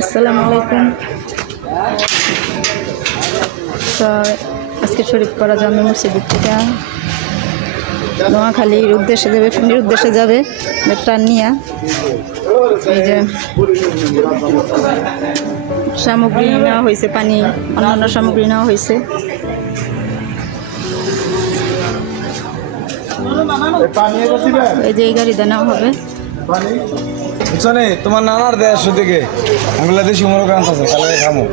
আসসালামু আলাইকুম। তো আজকে শরীফ করা জামে মসজিদের থেকে নোয়াখালীর উদ্দেশ্যে যাবে ফিন্ডির উদ্দেশ্যে যাবে ট্রান নিয়ে। এই যে সামগ্রী নেওয়া হয়েছে, পানি, অন্যান্য সামগ্রী নেওয়া হয়েছে। এই যে এই গাড়িতে নেওয়া হবে। বুঝছনি তোমার নানার দেশ থেকে আঙ্গুলা দেশি মনোগ্রাম আছে কালে খামো।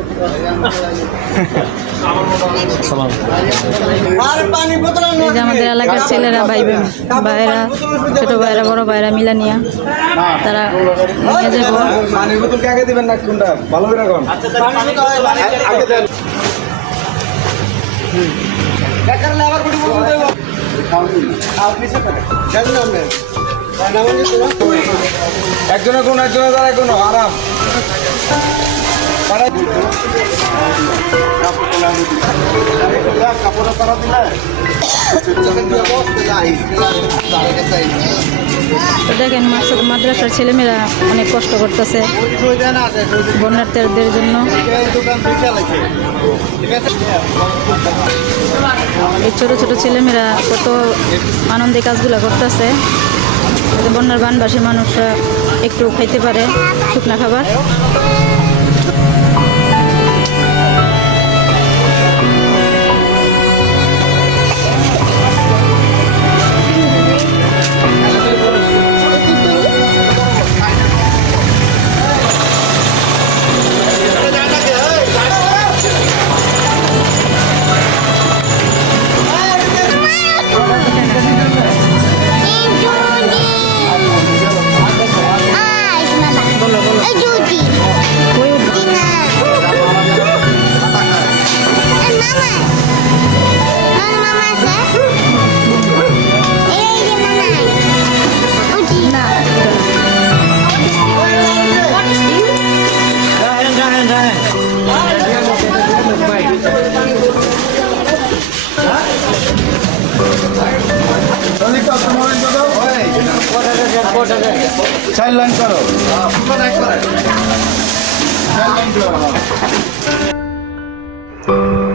আমাদের এলাকার ছেলেরা ভাই বোন, ভাইয়েরা ছোট ভাইয়েরা বড় ভাইয়েরা মিলা নিয়া তারা নিয়ে যাব। পানির দিবেন না কোনটা? ভালো করে কোন একজনে কোন একজনে দ্বারা কোনো আরাম তো দেখেন, মাস- মাদ্রাসার ছেলেমেয়েরা অনেক কষ্ট করতেছে বন্যার্থীদের জন্য। এই ছোট ছোট ছেলেমেয়েরা কত আনন্দে কাজগুলো করতেছে। যাতে বন্যার বানবাসী মানুষরা একটু খাইতে পারে শুকনা খাবার।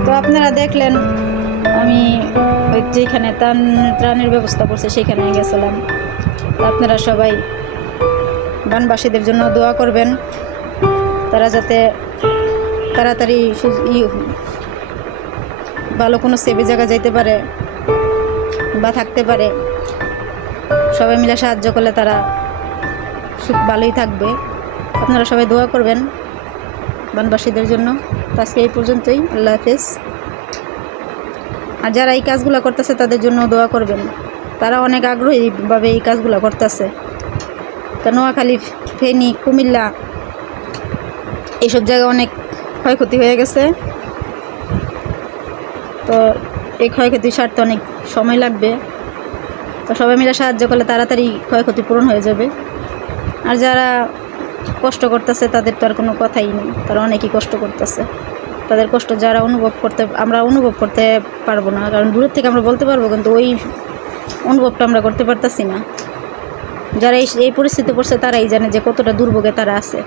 তো আপনারা দেখলেন, আমি ওই যেখানে ত্রাণ, ত্রাণের ব্যবস্থা করছে সেখানে গেছিলাম। আপনারা সবাই বানবাসীদের জন্য দোয়া করবেন। তারা যাতে তাড়াতাড়ি ভালো কোনো সেভে জায়গা যাইতে পারে বা থাকতে পারে, সবাই মিলে সাহায্য করলে তারা সুখ ভালোই থাকবে। আপনারা সবাই দোয়া করবেন বানবাসীদের জন্য। আজকে এই পর্যন্তই, আল্লাহ হাফেজ। আর যারা এই কাজগুলো করতেছে তাদের জন্য দোয়া করবেন। তারা অনেক আগ্রহীভাবে এই কাজগুলো করতেছে। তা নোয়াখালী, ফেনী, কুমিল্লা এইসব জায়গায় অনেক ক্ষয়ক্ষতি হয়ে গেছে। তো এই ক্ষয়ক্ষতি সারতে অনেক সময় লাগবে। তো সবাই মিলে সাহায্য করলে তাড়াতাড়ি ক্ষয়ক্ষতি পূরণ হয়ে যাবে। আর যারা কষ্ট করতেছে, তাদের তো আর কোনো কথাই নেই। তারা অনেকই কষ্ট করতেছে। তাদের কষ্ট যারা অনুভব করতে, আমরা অনুভব করতে পারব না। কারণ দূরের থেকে আমরা বলতে পারব, কিন্তু ওই অনুভবটা আমরা করতে পারতেছি না। যারা এই এই পরিস্থিতি পড়ছে, তারাই জানে যে কতটা দুর্ভোগে তারা আছে।